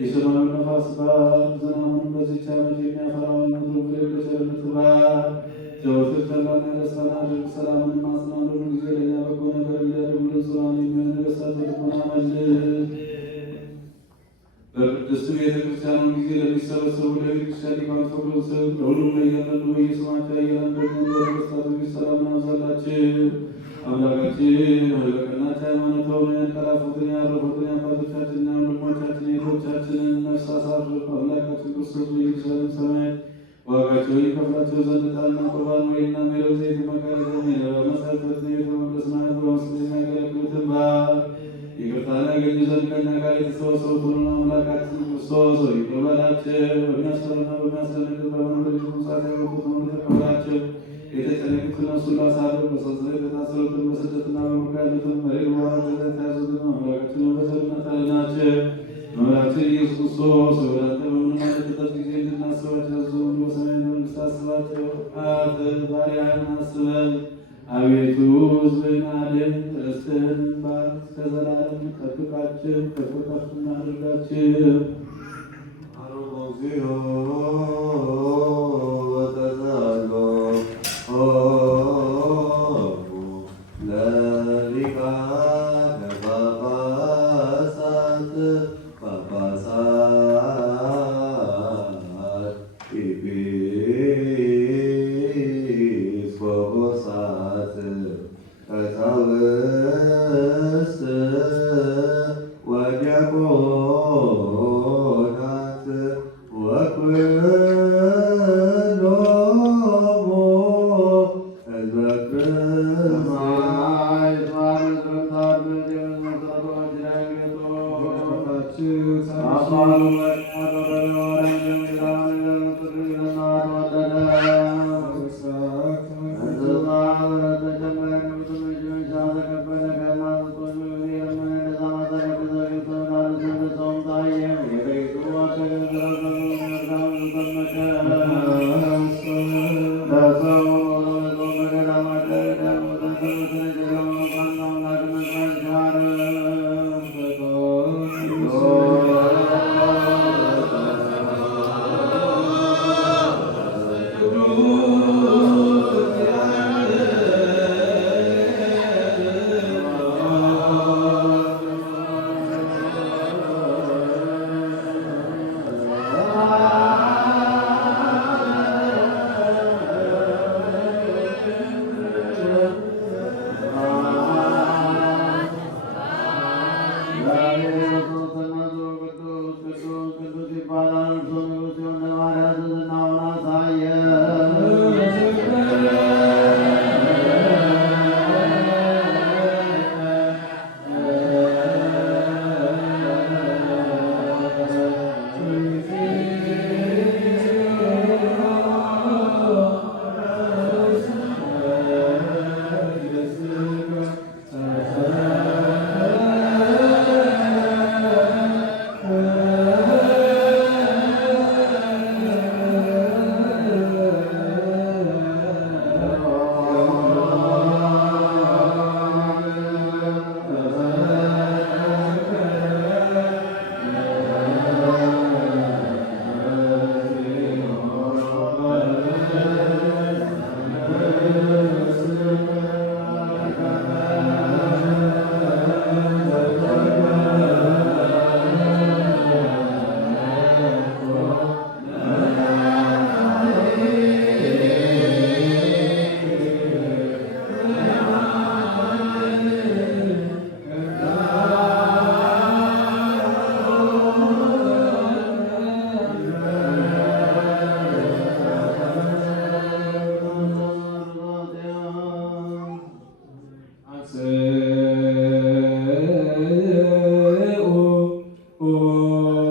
የሰማዩን ነፋስ ባር ዝናቡን በዚህች ዓመት የሚያፈራውን ምድሩን ፍሬ በቸርነት ባር ዘወትር ተድላና ደስታን አድርግ። ሰላምን ማጽናት ሁሉ ጊዜ ለእኛ በጎ ነገር እንዲያደርጉልን ስራን የሚሆን ነገሥታት ልቦና መልስ። በቅድስት ቤተ ክርስቲያኑ ጊዜ ለሚሰበሰቡ ለቤተክርስቲያን ሊቃውንት ፈቅዶ ስም ለሁሉም ለእያንዳንዱ በየስማቸው ያየለን ደግሞ በነገሥታቱ ፊት ሰላምን አብዛላችሁ። አምላካችን ሆይ በቀናች ሃይማኖት ሆነው ያንቀላፉትን ያረፉትን የአባቶቻችንና ወንድሞቻችን የእህቶቻችንን ነፍስ አሳርፍ። አምላካችን ክርስቶስ በኢየሩሳሌም ሰማይ ዋጋቸውን ይከፍላቸው ዘንድ ዕጣንና ቁርባን ወይንና ሜሎን ዘይት መቃረዝን በመሰረት ቤተ መቅደስ ማለት በመስቀል የሚያገለግሉትን በዓል ይቅርታን ያገኙ ዘንድ ከእኛ ጋር የተሰበሰቡትን አምላካችን ክርስቶስ ሆይ ይቅር በላቸው። በሚያስፈራና በሚያስደነግጥ በመንገድ ምሳት ያወጡትን ሁሉ ተቀበላቸው። የተጨነቁትን ሁሉ አሳርፍ። በሰንሰለት የታሰሩትን በስደትና በምርኮ ያሉትን መሬት በዋጋ የተያዙትን አምላካችንን በቸርነት አድናቸው። መምህራችን ኢየሱስ ክርስቶስ ወደ አንተ በምንመለከትበት ጊዜ እንድናስባቸው ያዘዙን በሰማይ መንግሥት አስባቸው። አንተ ባሪያህን አስበን። አቤቱ ሕዝብህን አድን፣ ርስትህን ባርክ፣ እስከ ዘላለም ጠብቃቸው፣ ከፍ ከፍ እናድርጋቸው። Oh